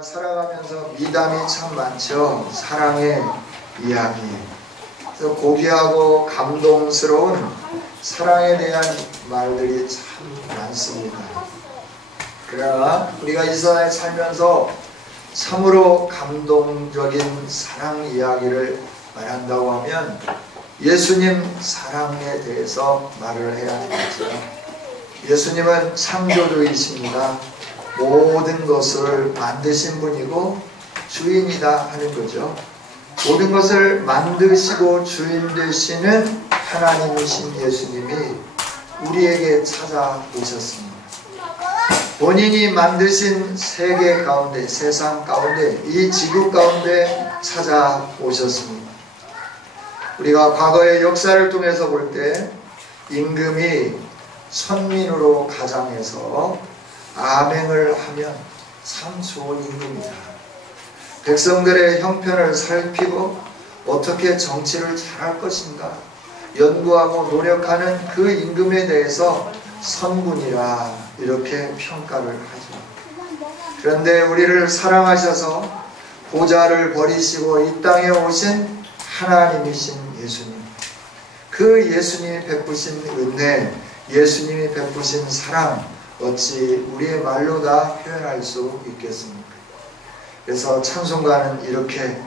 우리가 살아가면서 미담이 참 많죠. 사랑의 이야기. 그래서 고귀하고 감동스러운 사랑에 대한 말들이 참 많습니다. 그러나 우리가 이 세상에 살면서 참으로 감동적인 사랑 이야기를 말한다고 하면 예수님 사랑에 대해서 말을 해야 되겠죠. 예수님은 창조주이십니다. 모든 것을 만드신 분이고 주인이다 하는 거죠. 모든 것을 만드시고 주인 되시는 하나님이신 예수님이 우리에게 찾아오셨습니다. 본인이 만드신 세계 가운데, 세상 가운데, 이 지구 가운데 찾아오셨습니다. 우리가 과거의 역사를 통해서 볼 때 임금이 천민으로 가장해서 암행을 하면 참 좋은 임금이다. 백성들의 형편을 살피고 어떻게 정치를 잘할 것인가 연구하고 노력하는 그 임금에 대해서 선군이라 이렇게 평가를 하죠. 그런데 우리를 사랑하셔서 보좌를 버리시고 이 땅에 오신 하나님이신 예수님, 그 예수님이 베푸신 은혜, 예수님이 베푸신 사랑 어찌 우리의 말로 다 표현할 수 있겠습니까? 그래서 찬송가는 이렇게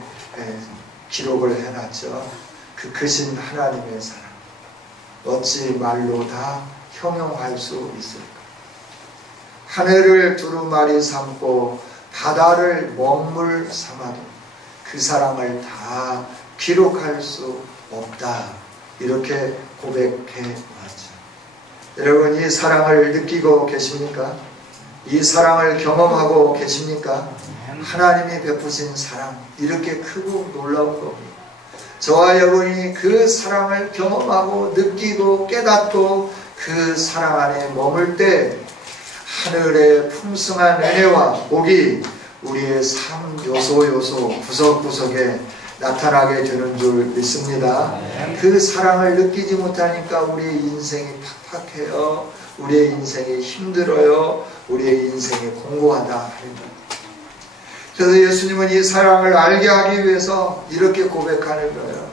기록을 해놨죠. 그 크신 하나님의 사랑 어찌 말로 다 형용할 수 있을까? 하늘을 두루마리 삼고 바다를 먹물 삼아도 그 사랑을 다 기록할 수 없다. 이렇게 고백해 왔죠. 여러분, 이 사랑을 느끼고 계십니까? 이 사랑을 경험하고 계십니까? 하나님이 베푸신 사랑, 이렇게 크고 놀라운 겁니다. 저와 여러분이 그 사랑을 경험하고 느끼고 깨닫고 그 사랑 안에 머물 때 하늘의 풍성한 은혜와 복이 우리의 삶 요소 구석구석에 나타나게 되는 줄 믿습니다. 그 사랑을 느끼지 못하니까 우리의 인생이 팍팍해요. 우리의 인생이 힘들어요. 우리의 인생이 공고하다 하는 것. 그래서 예수님은 이 사랑을 알게 하기 위해서 이렇게 고백하는 거예요.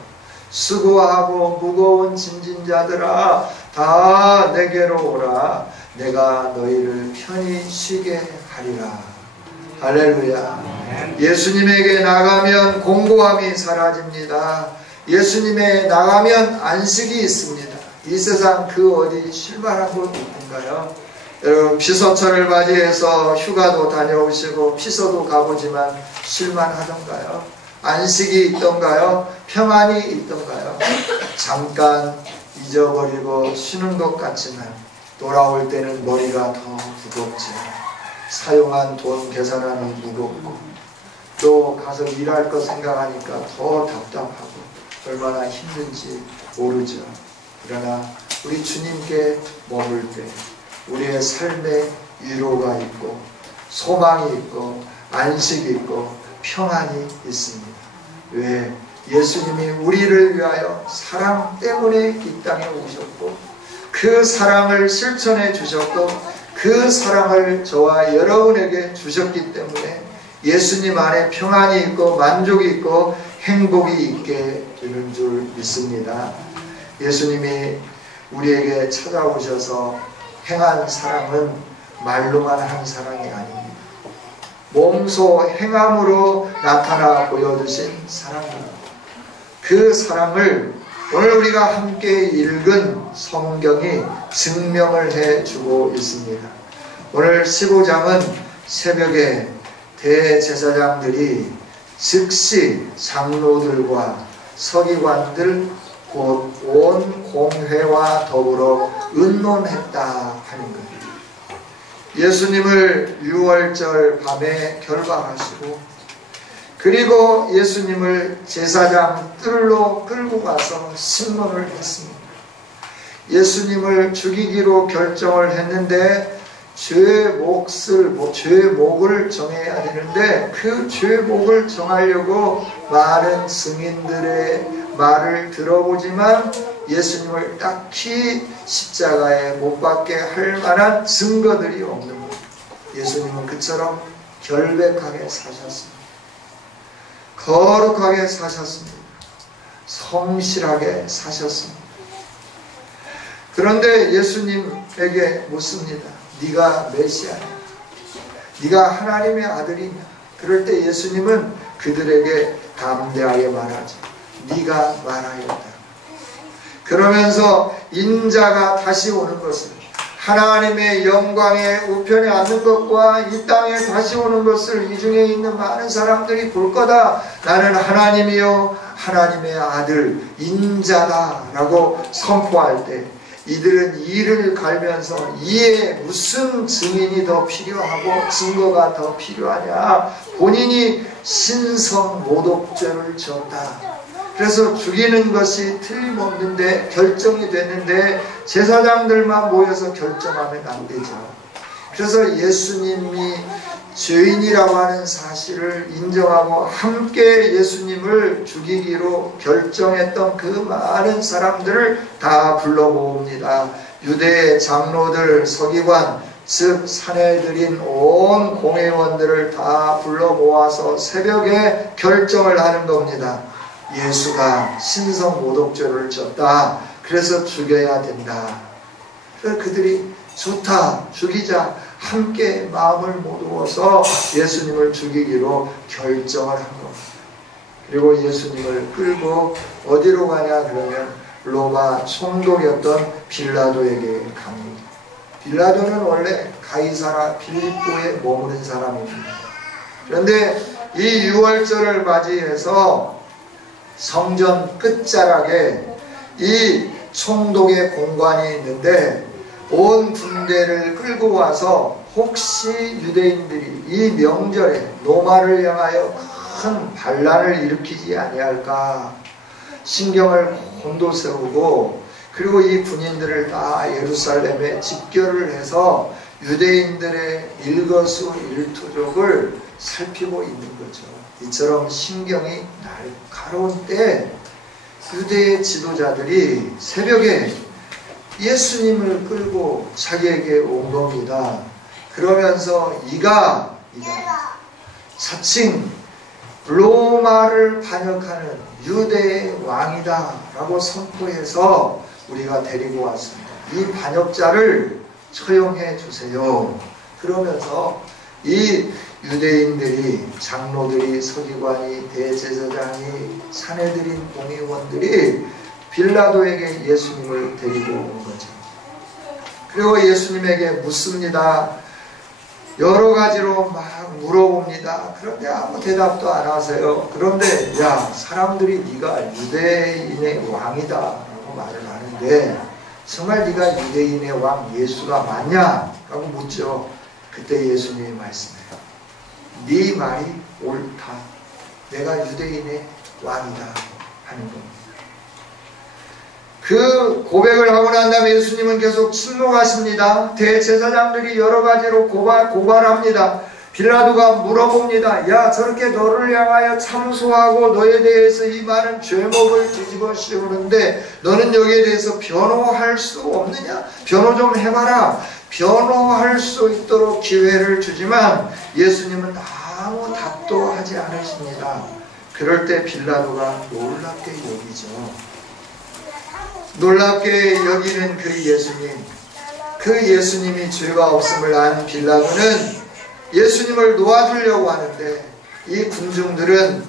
수고하고 무거운 짐진 자들아 다 내게로 오라. 내가 너희를 편히 쉬게 하리라. 할렐루야. 예수님에게 나가면 공고함이 사라집니다. 예수님에 나가면 안식이 있습니다. 이 세상 그 어디 쉴만한 곳 있는가요? 여러분, 피서철을 맞이해서 휴가도 다녀오시고 피서도 가보지만 쉴만하던가요? 안식이 있던가요? 평안이 있던가요? 잠깐 잊어버리고 쉬는 것 같지만 돌아올 때는 머리가 더 무겁죠. 사용한 돈 계산하는 무겁고 또 가서 일할 거 생각하니까 더 답답하고 얼마나 힘든지 모르죠. 그러나 우리 주님께 머물 때 우리의 삶에 위로가 있고 소망이 있고 안식이 있고 평안이 있습니다. 왜? 예수님이 우리를 위하여 사랑 때문에 이 땅에 오셨고 그 사랑을 실천해 주셨고 그 사랑을 저와 여러분에게 주셨기 때문에 예수님 안에 평안이 있고 만족이 있고 행복이 있게 되는 줄 믿습니다. 예수님이 우리에게 찾아오셔서 행한 사랑은 말로만 한 사랑이 아닙니다. 몸소 행함으로 나타나 보여주신 사랑입니다. 그 사랑을 오늘 우리가 함께 읽은 성경이 증명을 해주고 있습니다. 오늘 15장은 새벽에 대제사장들이 즉시 장로들과 서기관들 곧 온 공회와 더불어 의논했다 하는 겁니다. 예수님을 유월절 밤에 결박하시고 그리고 예수님을 제사장 뜰로 끌고 가서 신문을 했습니다. 예수님을 죽이기로 결정을 했는데 죄의 목을 정해야 되는데 그 죄의 목을 정하려고 많은 증인들의 말을 들어보지만 예수님을 딱히 십자가에 못 박게 할 만한 증거들이 없는 거예요. 예수님은 그처럼 결백하게 사셨습니다. 거룩하게 사셨습니다. 성실하게 사셨습니다. 그런데 예수님에게 묻습니다. 네가 메시아냐? 네가 하나님의 아들이냐? 그럴 때 예수님은 그들에게 담대하게 말하죠. 네가 말하였다. 그러면서 인자가 다시 오는 것을, 하나님의 영광에 우편에 앉는 것과 이 땅에 다시 오는 것을 이 중에 있는 많은 사람들이 볼 거다. 나는 하나님이요 하나님의 아들 인자다 라고 선포할 때 이들은 이를 갈면서 이에 무슨 증인이 더 필요하고 증거가 더 필요하냐? 본인이 신성모독죄를 지었다. 그래서 죽이는 것이 틀림없는데 결정이 됐는데 제사장들만 모여서 결정하면 안 되죠. 그래서 예수님이 죄인이라고 하는 사실을 인정하고 함께 예수님을 죽이기로 결정했던 그 많은 사람들을 다 불러 모읍니다. 유대의 장로들, 서기관, 즉 사내들인 온 공회원들을 다 불러 모아서 새벽에 결정을 하는 겁니다. 예수가 신성모독죄를 졌다. 그래서 죽여야 된다. 그래서 그들이 좋다, 죽이자. 함께 마음을 모두어서 예수님을 죽이기로 결정을 한 겁니다. 그리고 예수님을 끌고 어디로 가냐 그러면 로마 총독이었던 빌라도에게 갑니다. 빌라도는 원래 가이사라 빌립보에 머무른 사람입니다. 그런데 이 6월절을 맞이해서 성전 끝자락에 이 총독의 공관이 있는데 온 군대를 끌고 와서 혹시 유대인들이 이 명절에 로마를 향하여 큰 반란을 일으키지 아니할까 신경을 곤두세우고, 그리고 이 군인들을 다 예루살렘에 집결을 해서 유대인들의 일거수일투족을 살피고 있는 거죠. 이처럼 신경이 날카로운 때 유대의 지도자들이 새벽에 예수님을 끌고 자기에게 온 겁니다. 그러면서 이가 자칭 로마를 반역하는 유대의 왕이다 라고 선포해서 우리가 데리고 왔습니다. 이 반역자를 처형해 주세요. 그러면서 이 유대인들이, 장로들이, 서기관이, 대제사장이, 사내들인 공의원들이 빌라도에게 예수님을 데리고 온 거죠. 그리고 예수님에게 묻습니다. 여러 가지로 막 물어봅니다. 그런데 아무 대답도 안 하세요. 그런데 야, 사람들이 네가 유대인의 왕이다 라고 말을 하는데 정말 네가 유대인의 왕 예수가 맞냐? 라고 묻죠. 그때 예수님이 말씀해요. 네 말이 옳다. 내가 유대인의 왕이다 하는 겁니다. 그 고백을 하고 난 다음에 예수님은 계속 침묵하십니다. 대제사장들이 여러 가지로 고발합니다. 빌라도가 물어봅니다. 야, 저렇게 너를 향하여 참소하고 너에 대해서 이 많은 죄목을 뒤집어 씌우는데 너는 여기에 대해서 변호할 수 없느냐? 변호 좀 해봐라. 변호할 수 있도록 기회를 주지만 예수님은 아무 답도 하지 않으십니다. 그럴 때 빌라도가 놀랍게 여기죠. 놀랍게 여기는 그 예수님, 그 예수님이 죄가 없음을 안 빌라도는 예수님을 놓아주려고 하는데 이 군중들은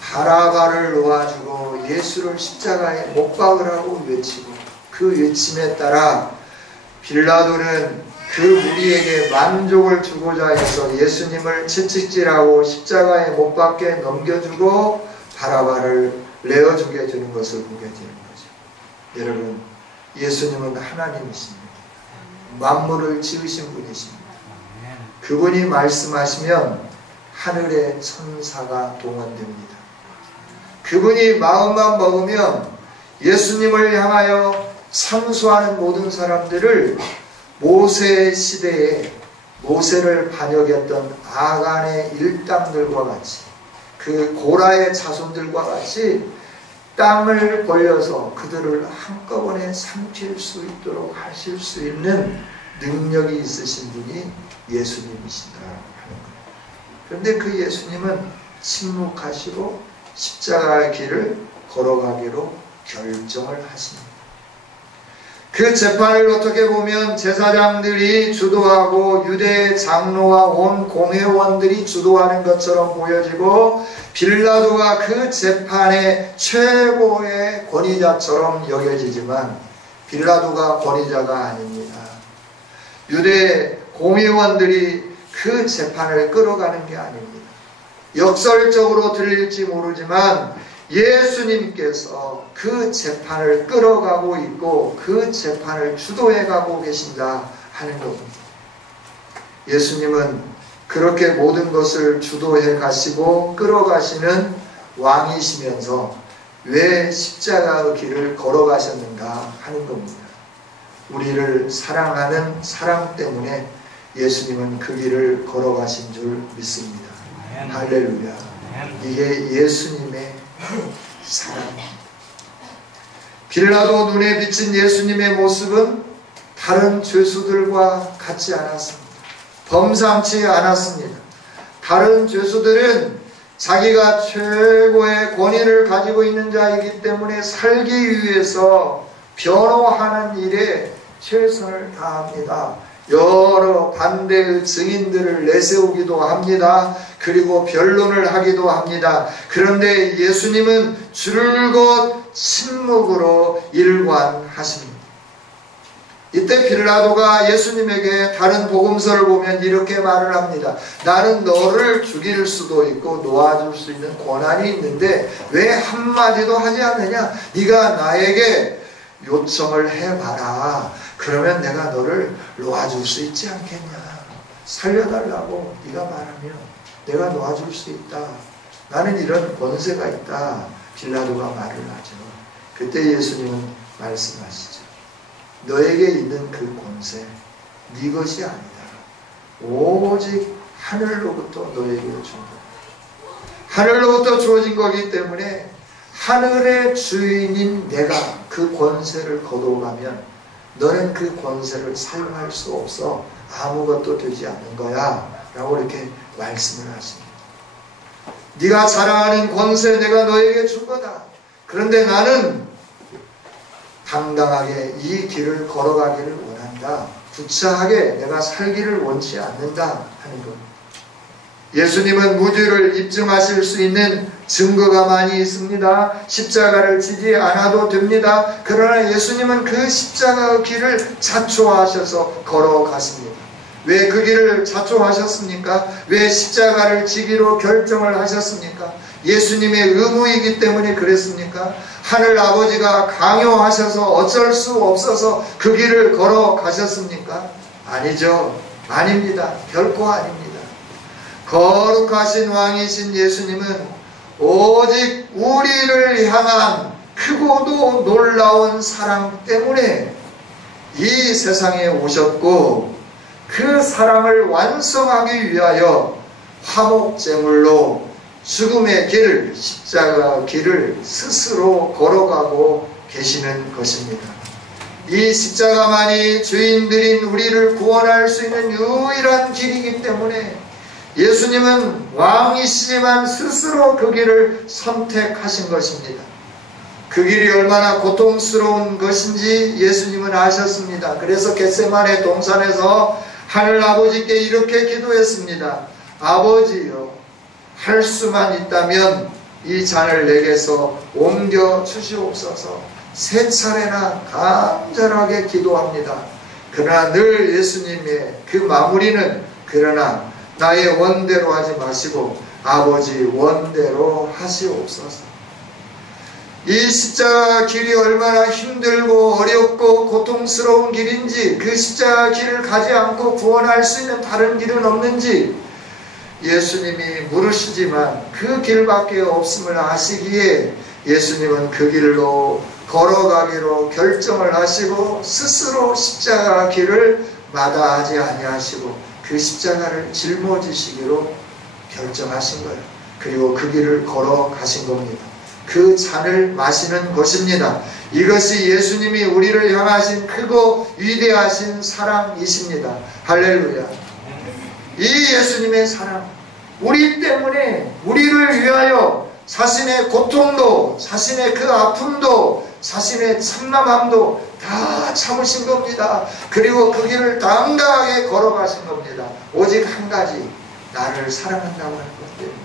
바라바를 놓아주고 예수를 십자가에 못 박으라고 외치고, 그 외침에 따라 빌라도는 그 무리에게 만족을 주고자 해서 예수님을 채찍질하고 십자가에 못 박게 넘겨주고 바라바를 내어주게 되는 것을 보게 되는 거죠. 여러분, 예수님은 하나님이십니다. 만물을 지으신 분이십니다. 그분이 말씀하시면 하늘의 천사가 동원됩니다. 그분이 마음만 먹으면 예수님을 향하여 참소하는 모든 사람들을 모세 시대에 모세를 반역했던 아간의 일당들과 같이, 그 고라의 자손들과 같이 땅을 벌려서 그들을 한꺼번에 삼킬 수 있도록 하실 수 있는 능력이 있으신 분이 예수님이시다 하는 거예요. 그런데 그 예수님은 침묵하시고 십자가의 길을 걸어가기로 결정을 하십니다. 그 재판을 어떻게 보면 제사장들이 주도하고 유대 장로와 온 공회원들이 주도하는 것처럼 보여지고 빌라도가 그 재판의 최고의 권위자처럼 여겨지지만 빌라도가 권위자가 아닙니다. 유대 공회원들이 그 재판을 끌어가는 게 아닙니다. 역설적으로 들릴지 모르지만 예수님께서 그 재판을 끌어가고 있고 그 재판을 주도해가고 계신다 하는 겁니다. 예수님은 그렇게 모든 것을 주도해 가시고 끌어가시는 왕이시면서 왜 십자가의 길을 걸어가셨는가 하는 겁니다. 우리를 사랑하는 사랑 때문에 예수님은 그 길을 걸어가신 줄 믿습니다. 할렐루야. 이게 예수님의 사랑입니다. 빌라도 눈에 비친 예수님의 모습은 다른 죄수들과 같지 않았습니다. 범상치 않았습니다. 다른 죄수들은 자기가 최고의 권위를 가지고 있는 자이기 때문에 살기 위해서 변호하는 일에 최선을 다합니다. 여러 반대의 증인들을 내세우기도 합니다. 그리고 변론을 하기도 합니다. 그런데 예수님은 줄곧 침묵으로 일관하십니다. 이때 빌라도가 예수님에게 다른 복음서를 보면 이렇게 말을 합니다. 나는 너를 죽일 수도 있고 놓아줄 수 있는 권한이 있는데 왜 한마디도 하지 않느냐? 네가 나에게 요청을 해봐라. 그러면 내가 너를 놓아줄 수 있지 않겠냐? 살려달라고 네가 말하면 내가 놓아줄 수 있다. 나는 이런 권세가 있다. 빌라도가 말을 하죠. 그때 예수님은 말씀하시죠. 너에게 있는 그 권세 네 것이 아니다. 오직 하늘로부터 너에게 준 것. 하늘로부터 주어진 거기 때문에 하늘의 주인인 내가 그 권세를 거둬가면 너는 그 권세를 사용할 수 없어. 아무것도 되지 않는 거야 라고 이렇게 말씀을 하십니다. 네가 자랑하는 권세 내가 너에게 준 거다. 그런데 나는 당당하게 이 길을 걸어가기를 원한다. 구차하게 내가 살기를 원치 않는다 하는 겁니다. 예수님은 무죄를 입증하실 수 있는 증거가 많이 있습니다. 십자가를 지지 않아도 됩니다. 그러나 예수님은 그 십자가의 길을 자초하셔서 걸어가십니다. 왜 그 길을 자초하셨습니까? 왜 십자가를 지기로 결정을 하셨습니까? 예수님의 의무이기 때문에 그랬습니까? 하늘 아버지가 강요하셔서 어쩔 수 없어서 그 길을 걸어가셨습니까? 아니죠. 아닙니다. 결코 아닙니다. 거룩하신 왕이신 예수님은 오직 우리를 향한 크고도 놀라운 사랑 때문에 이 세상에 오셨고 그 사랑을 완성하기 위하여 화목제물로 죽음의 길, 십자가 길을 스스로 걸어가고 계시는 것입니다. 이 십자가만이 죄인들인 우리를 구원할 수 있는 유일한 길이기 때문에 예수님은 왕이시지만 스스로 그 길을 선택하신 것입니다. 그 길이 얼마나 고통스러운 것인지 예수님은 아셨습니다. 그래서 겟세마네 동산에서 하늘 아버지께 이렇게 기도했습니다. 아버지여, 할 수만 있다면 이 잔을 내게서 옮겨 주시옵소서. 세 차례나 간절하게 기도합니다. 그러나 늘 예수님의 그 마무리는 그러나 나의 원대로 하지 마시고 아버지 원대로 하시옵소서. 이 십자가 길이 얼마나 힘들고 어렵고 고통스러운 길인지, 그 십자가 길을 가지 않고 구원할 수 있는 다른 길은 없는지 예수님이 물으시지만 그 길밖에 없음을 아시기에 예수님은 그 길로 걸어가기로 결정을 하시고 스스로 십자가 길을 마다하지 아니하시고 그 십자가를 짊어지시기로 결정하신 거예요. 그리고 그 길을 걸어가신 겁니다. 그 잔을 마시는 것입니다. 이것이 예수님이 우리를 향하신 크고 위대하신 사랑이십니다. 할렐루야. 이 예수님의 사랑, 우리 때문에 우리를 위하여 자신의 고통도 자신의 그 아픔도 자신의 참남함도 다 참으신 겁니다. 그리고 그 길을 당당하게 걸어가신 겁니다. 오직 한 가지, 나를 사랑한다고 하는 것 때문에,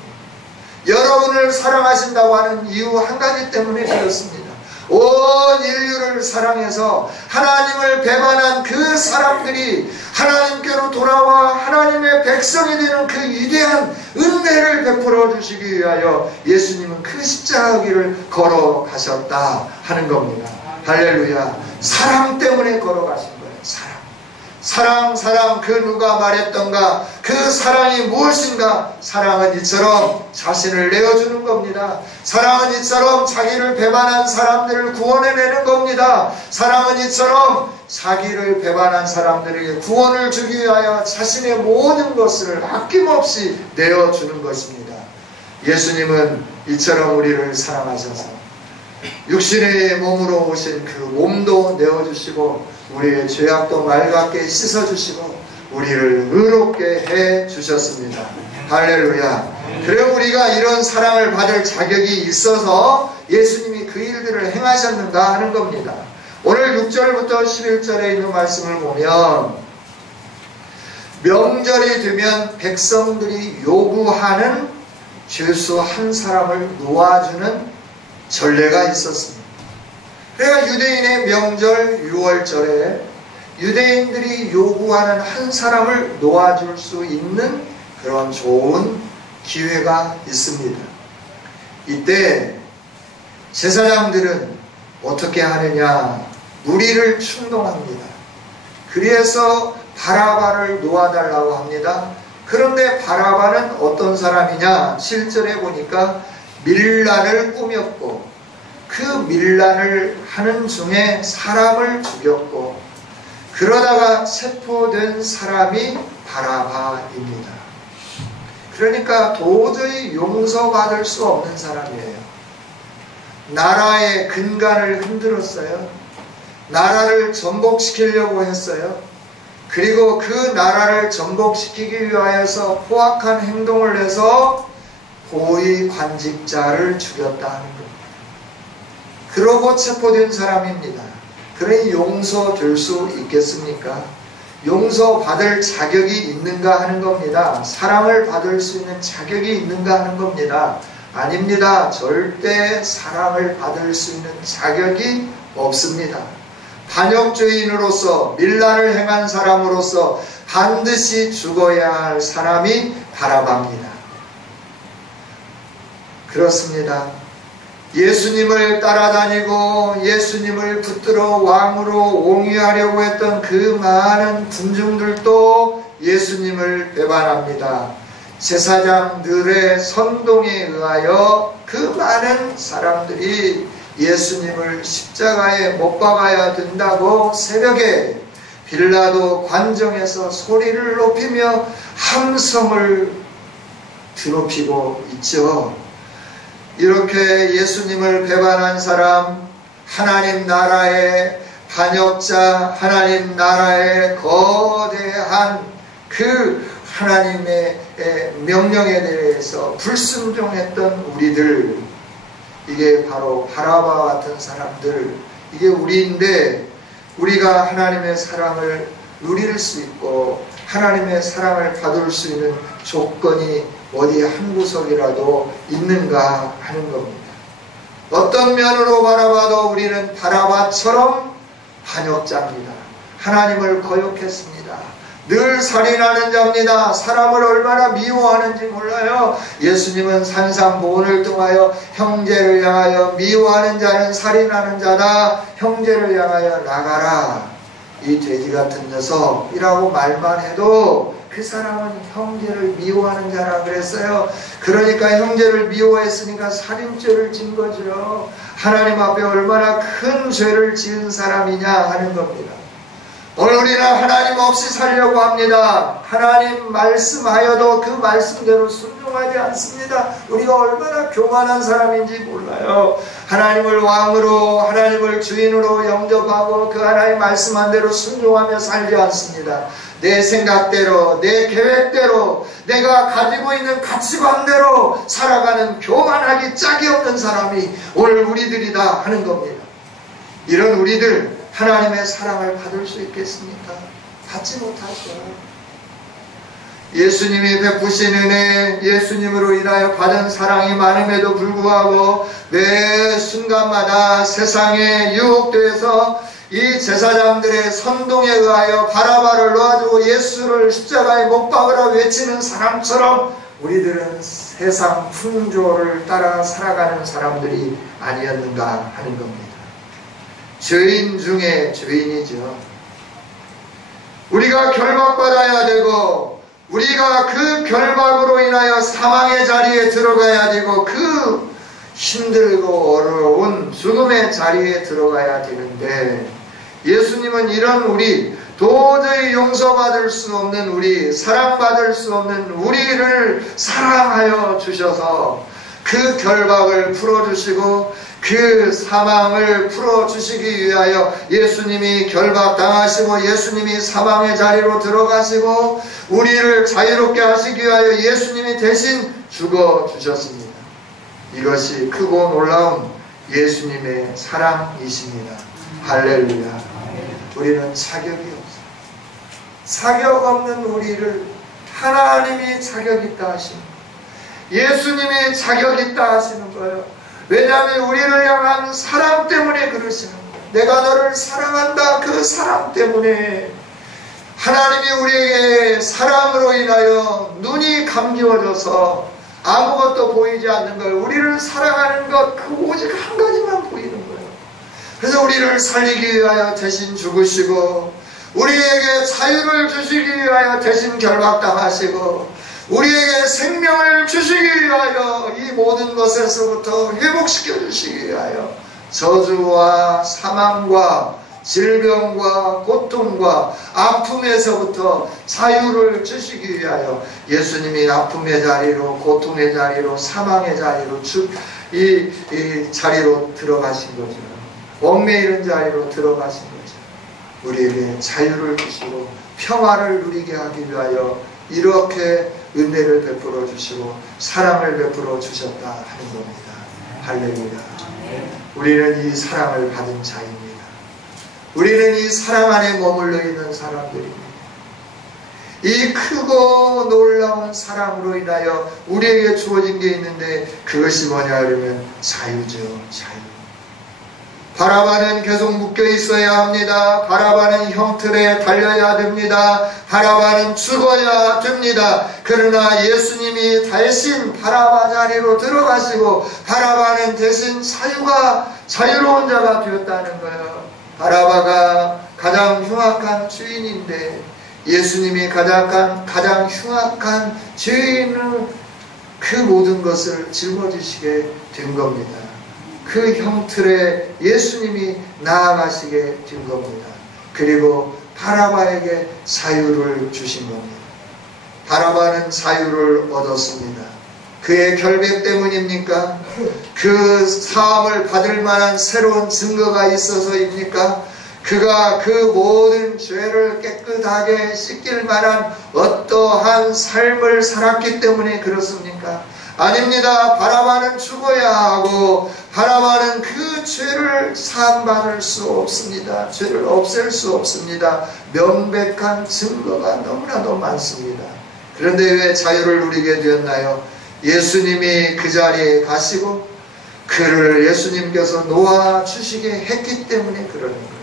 여러분을 사랑하신다고 하는 이유 한 가지 때문에 그렇습니다. 온 인류를 사랑해서 하나님을 배반한 그 사람들이 하나님께로 돌아와 하나님의 백성이 되는 그 위대한 은혜를 베풀어 주시기 위하여 예수님은 그 십자가 길을 걸어가셨다 하는 겁니다. 할렐루야. 사랑 때문에 걸어가신 거예요. 사랑. 그 누가 말했던가, 그 사랑이 무엇인가? 사랑은 이처럼 자신을 내어주는 겁니다. 사랑은 이처럼 자기를 배반한 사람들을 구원해내는 겁니다. 사랑은 이처럼 자기를 배반한 사람들에게 구원을 주기 위하여 자신의 모든 것을 아낌없이 내어주는 것입니다. 예수님은 이처럼 우리를 사랑하셔서 육신의 몸으로 오신 그 몸도 내어주시고 우리의 죄악도 맑게 씻어주시고 우리를 의롭게 해주셨습니다. 할렐루야. 그래 우리가 이런 사랑을 받을 자격이 있어서 예수님이 그 일들을 행하셨는가 하는 겁니다. 오늘 6절부터 11절에 있는 말씀을 보면 명절이 되면 백성들이 요구하는 죄수 한 사람을 놓아주는 전례가 있었습니다. 그러니까 유대인의 명절 6월절에 유대인들이 요구하는 한 사람을 놓아줄 수 있는 그런 좋은 기회가 있습니다. 이때 제사장들은 어떻게 하느냐? 무리를 충동합니다. 그래서 바라바를 놓아달라고 합니다. 그런데 바라바는 어떤 사람이냐? 7절에 보니까 밀란을 꾸몄고 그 밀란을 하는 중에 사람을 죽였고 그러다가 체포된 사람이 바라바입니다. 그러니까 도저히 용서받을 수 없는 사람이에요. 나라의 근간을 흔들었어요. 나라를 전복시키려고 했어요. 그리고 그 나라를 전복시키기 위하여서 포악한 행동을 해서 고위 관직자를 죽였다 하는 겁니다. 그러고 체포된 사람입니다. 그러니 용서될 수 있겠습니까? 용서받을 자격이 있는가 하는 겁니다. 사랑을 받을 수 있는 자격이 있는가 하는 겁니다. 아닙니다. 절대 사랑을 받을 수 있는 자격이 없습니다. 반역죄인으로서 밀란을 행한 사람으로서 반드시 죽어야 할 사람이 바라바입니다. 그렇습니다. 예수님을 따라다니고 예수님을 붙들어 왕으로 옹위하려고 했던 그 많은 군중들도 예수님을 배반합니다. 제사장들의 선동에 의하여 그 많은 사람들이 예수님을 십자가에 못 박아야 된다고 새벽에 빌라도 관정에서 소리를 높이며 함성을 드높이고 있죠. 이렇게 예수님을 배반한 사람, 하나님 나라의 반역자, 하나님 나라의 거대한 그 하나님의 명령에 대해서 불순종했던 우리들, 이게 바로 바라바 같은 사람들, 이게 우리인데 우리가 하나님의 사랑을 누릴 수 있고 하나님의 사랑을 받을 수 있는 조건이 어디 한 구석이라도 있는가 하는 겁니다. 어떤 면으로 바라봐도 우리는 바라바처럼 반역자입니다. 하나님을 거역했습니다. 늘 살인하는 자입니다. 사람을 얼마나 미워하는지 몰라요. 예수님은 산상보훈을 통하여 형제를 향하여 미워하는 자는 살인하는 자다. 형제를 향하여 나가라. 이 돼지 같은 녀석이라고 말만 해도 그 사람은 형제를 미워하는 자라 그랬어요. 그러니까 형제를 미워했으니까 살인죄를 진 거죠. 하나님 앞에 얼마나 큰 죄를 지은 사람이냐 하는 겁니다. 오늘 우리는 하나님 없이 살려고 합니다. 하나님 말씀하여도 그 말씀대로 순종하지 않습니다. 우리가 얼마나 교만한 사람인지 몰라요. 하나님을 왕으로, 하나님을 주인으로 영접하고 그 하나님 말씀한 대로 순종하며 살지 않습니다. 내 생각대로, 내 계획대로, 내가 가지고 있는 가치관대로 살아가는 교만하기 짝이 없는 사람이 오늘 우리들이다 하는 겁니다. 이런 우리들 하나님의 사랑을 받을 수 있겠습니까? 받지 못하죠. 예수님이 베푸신 은혜, 예수님으로 인하여 받은 사랑이 많음에도 불구하고 매 순간마다 세상에 유혹되어서 이 제사장들의 선동에 의하여 바라바를 놓아주고 예수를 십자가에 못 박으라 외치는 사람처럼 우리들은 세상 풍조를 따라 살아가는 사람들이 아니었는가 하는 겁니다. 죄인 중에 죄인이죠. 우리가 결박받아야 되고 우리가 그 결박으로 인하여 사망의 자리에 들어가야 되고 그 힘들고 어려운 죽음의 자리에 들어가야 되는데 예수님은 이런 우리, 도저히 용서받을 수 없는 우리, 사랑받을 수 없는 우리를 사랑하여 주셔서 그 결박을 풀어주시고 그 사망을 풀어주시기 위하여 예수님이 결박당하시고 예수님이 사망의 자리로 들어가시고 우리를 자유롭게 하시기 위하여 예수님이 대신 죽어주셨습니다. 이것이 크고 놀라운 예수님의 사랑이십니다. 할렐루야. 우리는 자격이 없어요. 자격 없는 우리를 하나님이 자격 있다 하시는 거예요. 예수님이 자격 있다 하시는 거예요. 왜냐하면 우리를 향한 사랑 때문에 그러시는 거예요. 내가 너를 사랑한다. 그 사랑 때문에 하나님이 우리에게 사랑으로 인하여 눈이 감기워져서 아무것도 보이지 않는 걸, 우리를 사랑하는 것 그 오직 한 가지만 보이는 거예요. 그래서 우리를 살리기 위하여 대신 죽으시고 우리에게 자유를 주시기 위하여 대신 결박당하시고 우리에게 생명을 주시기 위하여 이 모든 것에서부터 회복시켜 주시기 위하여 저주와 사망과 질병과 고통과 아픔에서부터 자유를 주시기 위하여 예수님이 아픔의 자리로, 고통의 자리로, 사망의 자리로 이 자리로 들어가신 거죠. 얽매이는 자리로 들어가신 거죠. 우리에게 자유를 주시고 평화를 누리게 하기 위하여 이렇게 은혜를 베풀어 주시고 사랑을 베풀어 주셨다 하는 겁니다. 할렐루야. 우리는 이 사랑을 받은 자입니다. 우리는 이 사랑 안에 머물러 있는 사람들입니다. 이 크고 놀라운 사랑으로 인하여 우리에게 주어진 게 있는데 그것이 뭐냐 하면 자유죠. 자유. 바라바는 계속 묶여 있어야 합니다. 바라바는 형틀에 달려야 됩니다. 바라바는 죽어야 됩니다. 그러나 예수님이 대신 바라바 자리로 들어가시고 바라바는 대신 자유로운 자가 되었다는 거예요. 바라바가 가장 흉악한 죄인인데 예수님이 가장 흉악한 죄인의 그 모든 것을 짊어지시게 된 겁니다. 그 형틀에 예수님이 나아가시게 된 겁니다. 그리고 바라바에게 자유를 주신 겁니다. 바라바는 자유를 얻었습니다. 그의 결백 때문입니까? 그 사함을 받을 만한 새로운 증거가 있어서입니까? 그가 그 모든 죄를 깨끗하게 씻길 만한 어떠한 삶을 살았기 때문에 그렇습니까? 아닙니다. 바라바는 죽어야 하고 바라바는 그 죄를 사함받을 수 없습니다. 죄를 없앨 수 없습니다. 명백한 증거가 너무나도 많습니다. 그런데 왜 자유를 누리게 되었나요? 예수님이 그 자리에 가시고 그를 예수님께서 놓아주시게 했기 때문에 그러는 거예요.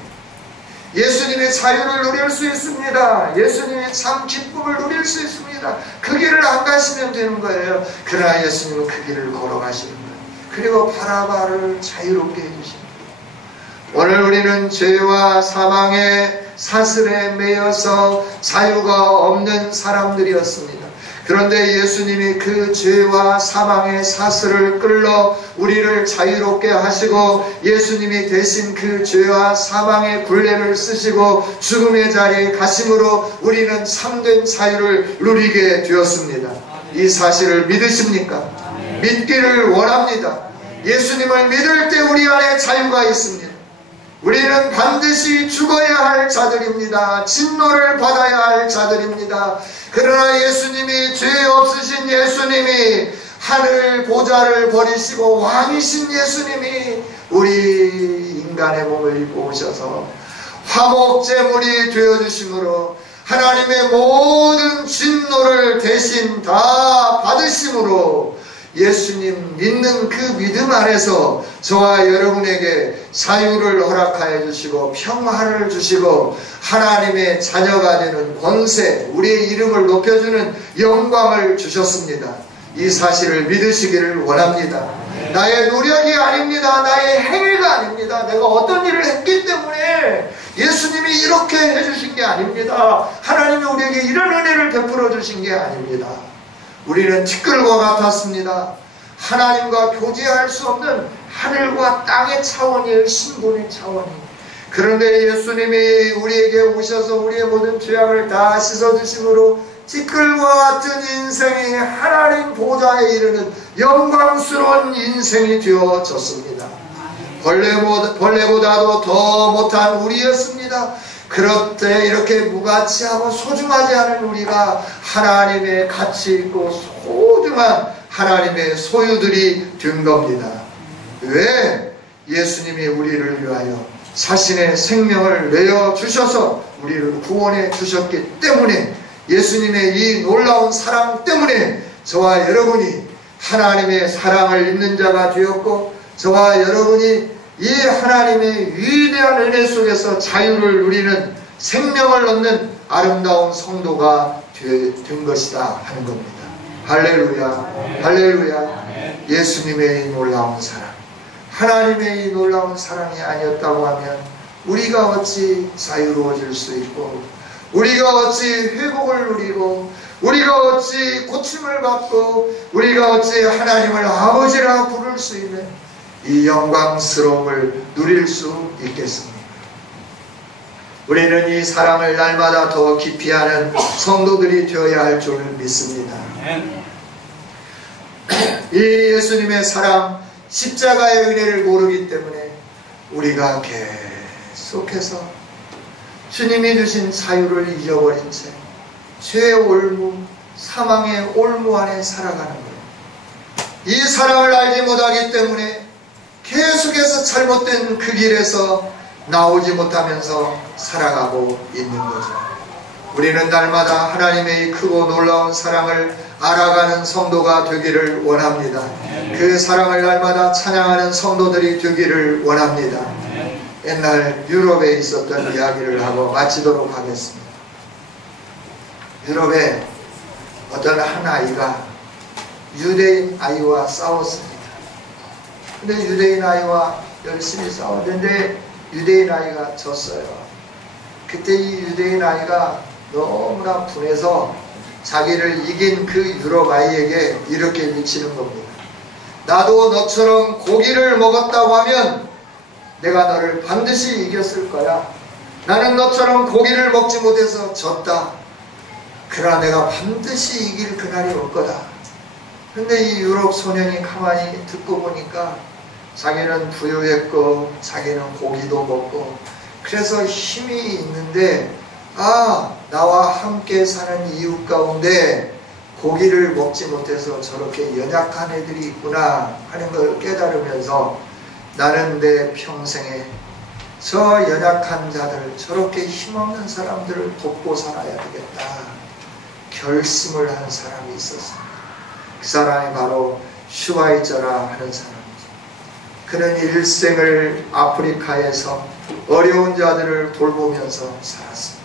예수님의 자유를 누릴 수 있습니다. 예수님의 참 기쁨을 누릴 수 있습니다. 그 길을 안 가시면 되는 거예요. 그러나 예수님은 그 길을 걸어가시는 거예요. 그리고 바라바를 자유롭게 해주십니다. 오늘 우리는 죄와 사망의 사슬에 매여서 자유가 없는 사람들이었습니다. 그런데 예수님이 그 죄와 사망의 사슬을 끌어 우리를 자유롭게 하시고 예수님이 대신 그 죄와 사망의 굴레를 쓰시고 죽음의 자리에 가심으로 우리는 참된 자유를 누리게 되었습니다. 이 사실을 믿으십니까? 믿기를 원합니다. 예수님을 믿을 때 우리 안에 자유가 있습니다. 우리는 반드시 죽어야 할 자들입니다. 진노를 받아야 할 자들입니다. 그러나 예수님이, 죄 없으신 예수님이, 하늘 보좌를 버리시고 왕이신 예수님이 우리 인간의 몸을 입고 오셔서 화목제물이 되어주심으로 하나님의 모든 진노를 대신 다 받으심으로 예수님 믿는 그 믿음 안에서 저와 여러분에게 자유를 허락하여 주시고 평화를 주시고 하나님의 자녀가 되는 권세, 우리의 이름을 높여주는 영광을 주셨습니다. 이 사실을 믿으시기를 원합니다. 나의 노력이 아닙니다. 나의 행위가 아닙니다. 내가 어떤 일을 했기 때문에 예수님이 이렇게 해주신 게 아닙니다. 하나님이 우리에게 이런 은혜를 베풀어 주신 게 아닙니다. 우리는 티끌과 같았습니다. 하나님과 교제할 수 없는 하늘과 땅의 차원이에요. 신분의 차원이. 그런데 예수님이 우리에게 오셔서 우리의 모든 죄악을 다 씻어주심으로 티끌과 같은 인생이 하나님 보좌에 이르는 영광스러운 인생이 되어졌습니다. 벌레보다도 더 못한 우리였습니다. 그럴 때 이렇게 무가치하고 소중하지 않은 우리가 하나님의 가치 있고 소중한 하나님의 소유들이 된 겁니다. 왜? 예수님이 우리를 위하여 자신의 생명을 내어주셔서 우리를 구원해 주셨기 때문에, 예수님의 이 놀라운 사랑 때문에 저와 여러분이 하나님의 사랑을 입는 자가 되었고, 저와 여러분이 이 하나님의 위대한 은혜 속에서 자유를 누리는, 생명을 얻는 아름다운 성도가 된 것이다 하는 겁니다. 할렐루야, 할렐루야. 예수님의 이 놀라운 사랑, 하나님의 이 놀라운 사랑이 아니었다고 하면 우리가 어찌 자유로워질 수 있고, 우리가 어찌 회복을 누리고, 우리가 어찌 고침을 받고, 우리가 어찌 하나님을 아버지라 부를 수 있는 이 영광스러움을 누릴 수 있겠습니까? 우리는 이 사랑을 날마다 더 깊이 하는 성도들이 되어야 할 줄 믿습니다. 이 예수님의 사랑, 십자가의 은혜를 모르기 때문에 우리가 계속해서 주님이 주신 자유를 잊어버린 채 죄의 올무, 사망의 올무 안에 살아가는 거예요. 이 사랑을 알지 못하기 때문에 계속해서 잘못된 그 길에서 나오지 못하면서 살아가고 있는 거죠. 우리는 날마다 하나님의 크고 놀라운 사랑을 알아가는 성도가 되기를 원합니다. 그 사랑을 날마다 찬양하는 성도들이 되기를 원합니다. 옛날 유럽에 있었던 이야기를 하고 마치도록 하겠습니다. 유럽에 어떤 한 아이가 유대인 아이와 싸웠습니다. 근데 유대인 아이와 열심히 싸웠는데 유대인 아이가 졌어요. 그때 이 유대인 아이가 너무나 분해서 자기를 이긴 그 유럽 아이에게 이렇게 미치는 겁니다. 나도 너처럼 고기를 먹었다고 하면 내가 너를 반드시 이겼을 거야. 나는 너처럼 고기를 먹지 못해서 졌다. 그러나 내가 반드시 이길 그날이 올 거다. 근데 이 유럽 소년이 가만히 듣고 보니까 자기는 부유했고 자기는 고기도 먹고 그래서 힘이 있는데, 나와 함께 사는 이웃 가운데 고기를 먹지 못해서 저렇게 연약한 애들이 있구나 하는 걸 깨달으면서 나는 내 평생에 저 연약한 자들, 저렇게 힘없는 사람들을 돕고 살아야 되겠다 결심을 한 사람이 있었습니다. 그 사람이 바로 슈바이처라 하는 사람이죠. 그는 일생을 아프리카에서 어려운 자들을 돌보면서 살았습니다.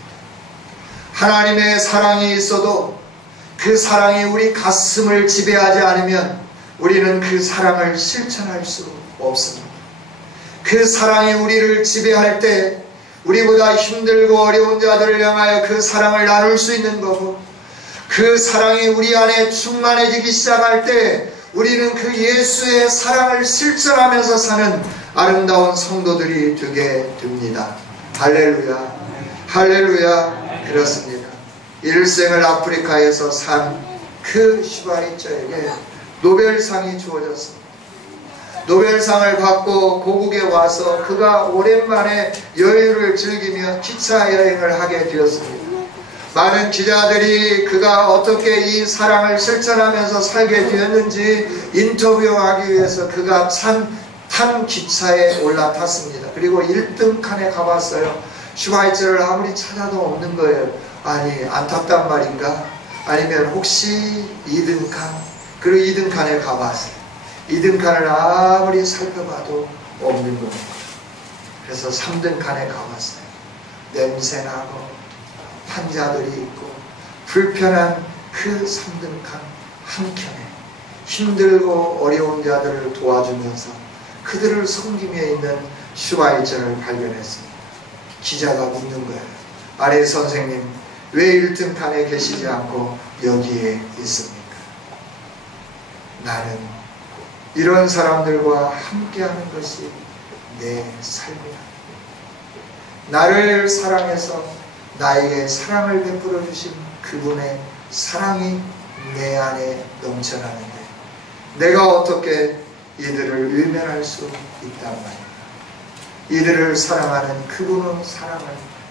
하나님의 사랑이 있어도 그 사랑이 우리 가슴을 지배하지 않으면 우리는 그 사랑을 실천할 수 없습니다. 그 사랑이 우리를 지배할 때 우리보다 힘들고 어려운 자들을 향하여 그 사랑을 나눌 수 있는 거고, 그 사랑이 우리 안에 충만해지기 시작할 때 우리는 그 예수의 사랑을 실천하면서 사는 아름다운 성도들이 되게 됩니다. 할렐루야, 할렐루야. 그렇습니다. 일생을 아프리카에서 산 그 슈바리처에게 노벨상이 주어졌습니다. 노벨상을 받고 고국에 와서 그가 오랜만에 여유를 즐기며 기차 여행을 하게 되었습니다. 많은 기자들이 그가 어떻게 이 사랑을 실천하면서 살게 되었는지 인터뷰하기 위해서 그가 탄 기차에 올라탔습니다. 그리고 1등 칸에 가봤어요. 슈바이처를 아무리 찾아도 없는 거예요. 아니, 안 탔단 말인가? 아니면 혹시 2등 칸? 그리고 2등 칸에 가봤어요. 2등 칸을 아무리 살펴봐도 없는 겁니다. 그래서 3등 칸에 가봤어요. 냄새나고 환자들이 있고 불편한 그 3등 칸 한켠에 힘들고 어려운 자들을 도와주면서 그들을 섬기며 있는 슈바이처를 발견했습니다. 기자가 묻는 거예요. 아래 선생님, 왜 1등 칸에 계시지 않고 여기에 있습니까? 나는 이런 사람들과 함께하는 것이 내 삶이다. 나를 사랑해서 나에게 사랑을 베풀어 주신 그분의 사랑이 내 안에 넘쳐나는데 내가 어떻게 이들을 외면할 수 있단 말이야. 이들을 사랑하는 그분의 사랑을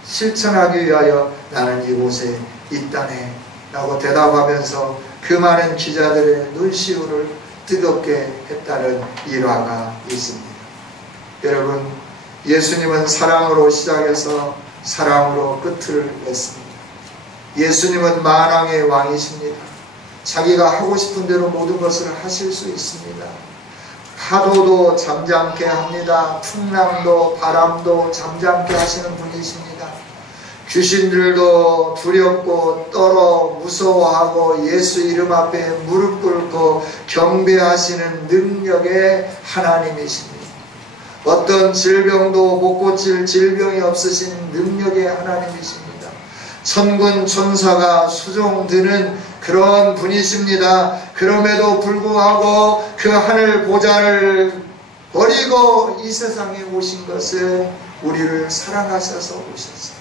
실천하기 위하여 나는 이곳에 있다네 라고 대답하면서 그 많은 기자들의 눈시울을 뜨겁게 했다는 일화가 있습니다. 여러분, 예수님은 사랑으로 시작해서 사랑으로 끝을 맺습니다. 예수님은 만왕의 왕이십니다. 자기가 하고 싶은 대로 모든 것을 하실 수 있습니다. 파도도 잠잠케 합니다. 풍랑도 바람도 잠잠케 하시는 분이십니다. 귀신들도 두렵고 떨어 무서워하고 예수 이름 앞에 무릎 꿇고 경배하시는 능력의 하나님이십니다. 어떤 질병도 못 고칠 질병이 없으신 능력의 하나님이십니다. 천군 천사가 수종드는 그런 분이십니다. 그럼에도 불구하고 그 하늘 보좌를 버리고 이 세상에 오신 것은 우리를 사랑하셔서 오셨어요.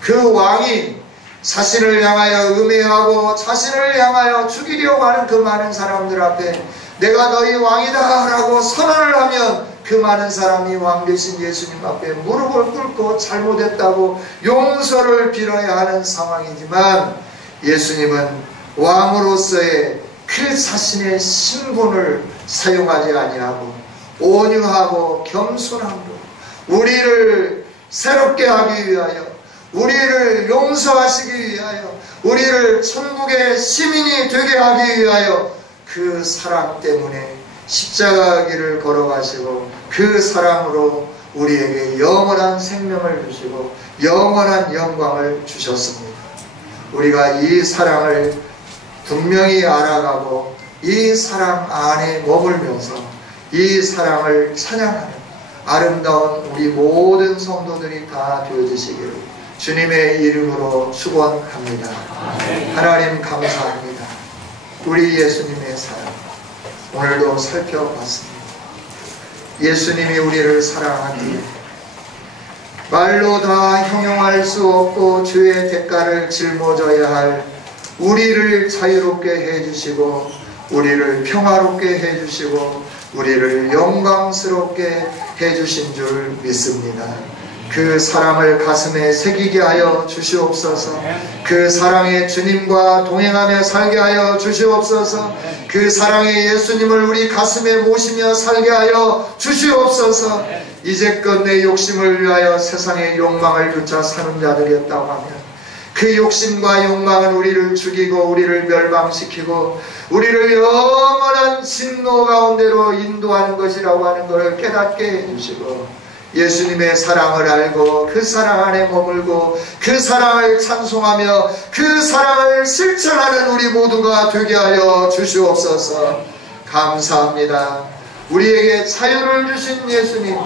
그 왕이 자신을 향하여 음해하고 자신을 향하여 죽이려고 하는 그 많은 사람들 앞에 내가 너희 왕이다 라고 선언을 하면 그 많은 사람이 왕 되신 예수님 앞에 무릎을 꿇고 잘못했다고 용서를 빌어야 하는 상황이지만 예수님은 왕으로서의 그 자신의 신분을 사용하지 아니하고 온유하고 겸손함으로 우리를 새롭게 하기 위하여 우리를 용서하시기 위하여 우리를 천국의 시민이 되게 하기 위하여 그 사랑 때문에 십자가 길을 걸어가시고 그 사랑으로 우리에게 영원한 생명을 주시고 영원한 영광을 주셨습니다. 우리가 이 사랑을 분명히 알아가고 이 사랑 안에 머물면서 이 사랑을 찬양하는 아름다운 우리 모든 성도들이 다 되어주시기를 주님의 이름으로 축원합니다. 하나님 감사합니다. 우리 예수님의 사랑 오늘도 살펴봤습니다. 예수님이 우리를 사랑하기에 말로 다 형용할 수 없고 주의 대가를 짊어져야 할 우리를 자유롭게 해주시고 우리를 평화롭게 해주시고 우리를 영광스럽게 해주신 줄 믿습니다. 그 사랑을 가슴에 새기게 하여 주시옵소서. 그 사랑의 주님과 동행하며 살게 하여 주시옵소서. 그 사랑의 예수님을 우리 가슴에 모시며 살게 하여 주시옵소서. 이제껏 내 욕심을 위하여 세상의 욕망을 쫓아 사는 자들이었다고 하면 그 욕심과 욕망은 우리를 죽이고 우리를 멸망시키고 우리를 영원한 진노 가운데로 인도하는 것이라고 하는 것을 깨닫게 해주시고 예수님의 사랑을 알고 그 사랑 안에 머물고 그 사랑을 찬송하며 그 사랑을 실천하는 우리 모두가 되게 하여 주시옵소서. 감사합니다. 우리에게 자유를 주신 예수님,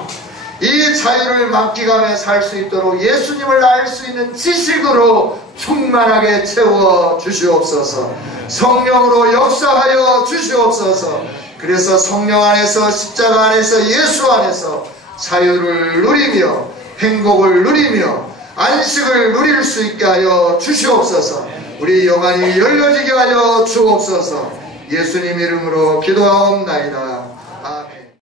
이 자유를 만끽하며 살 수 있도록 예수님을 알 수 있는 지식으로 충만하게 채워 주시옵소서. 성령으로 역사하여 주시옵소서. 그래서 성령 안에서 십자가 안에서 예수 안에서 자유를 누리며 행복을 누리며 안식을 누릴 수 있게 하여 주시옵소서. 우리 영안이 열려지게 하여 주옵소서. 예수님 이름으로 기도하옵나이다.